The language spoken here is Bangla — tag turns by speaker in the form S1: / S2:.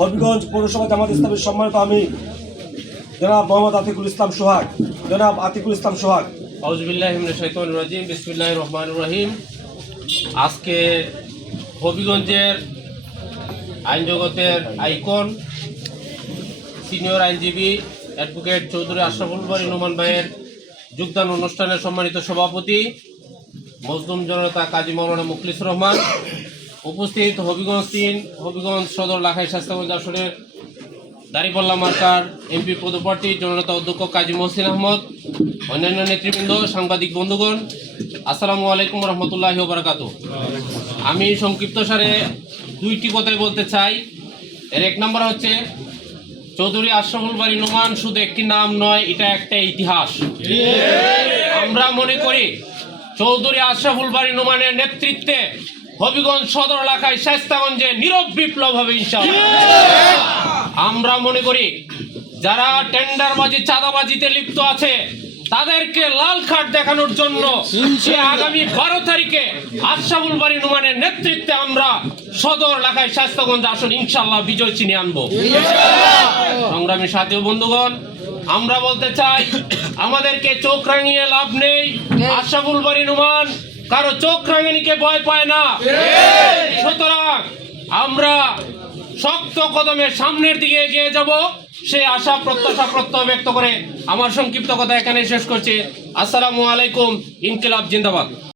S1: হবিগঞ্জ পৌরসভা জামাত ইসলামের সম্মানিত আমি, জনাব মোহাম্মদ আতিকুল ইসলাম সোহাগ। জনাব আতিকুল ইসলাম সোহাগ।
S2: রাজিম বিসমিল্লাহ রহমান রহিম। আজকে হবিগঞ্জের আইন জগতের আইকন, সিনিয়র আইনজীবী অ্যাডভোকেট চৌধুরী আশরাফুল বাড়ি নোমান ভাইয়ের যোগদান অনুষ্ঠানের সম্মানিত সভাপতি, মজলুম জনতা কাজী মৌলানা মুখলিস রহমান উপস্থিত হবিগঞ্জ তিন হবিগঞ্জ সদর লাখাই স্বাস্থ্যগঞ্জ আসনের দাঁড়িপাল্লা মার্কার এমপি পদপ্রার্থী জননেতা অধ্যক্ষ কাজী মহসিন আহমদ অন্যান্য নেতৃবৃন্দ সাংবাদিক বন্ধুগণ আসসালামু আলাইকুম রহমতুল্লাহ বারাকাতু আমি সংক্ষিপ্ত সারে দুইটি কথাই বলতে চাই। এর এক নম্বর হচ্ছে চৌধুরী আশরাফুল বাড়ি নোমান শুধু একটি নাম নয় এটা একটা ইতিহাস। আমরা মনে করি চৌধুরী আশরাফুল বাড়ি নোমানের নেতৃত্বে হবিগঞ্জ সদর এলাকায় শাস্তাগঞ্জে নীরব বিপ্লব হবে আমরা মনে করি যারা টেন্ডারবাজি চাঁদাবাজিতে লিপ্ত আছে তাদেরকে লাল খাট দেখানোর জন্য সে আগামী বারো তারিখে আশরাফুল বাড়ি নুমানের নেতৃত্বে আমরা সদর এলাকায় স্বাস্থ্যগঞ্জ আসন ইনশাল্লাহ বিজয় চিনি আনব। সংগ্রামী সাথী বন্ধুগণ আমরা বলতে চাই আমাদেরকে চোখ রাঙিয়ে লাভ নেই। আশরাফুল বাড়ি নুমান কারও চোখ রাঙিনীকে ভয় পায় না। সুতরাং আমরা শক্ত কদমে সামনের দিকে এগিয়ে যাব। সে আশা, প্রত্যাশা, প্রত্যয় ব্যক্ত করে আমার সংক্ষিপ্ত কথা এখানে শেষ করছে। আসসালামু আলাইকুম, ইনকিলাব জিন্দাবাদ।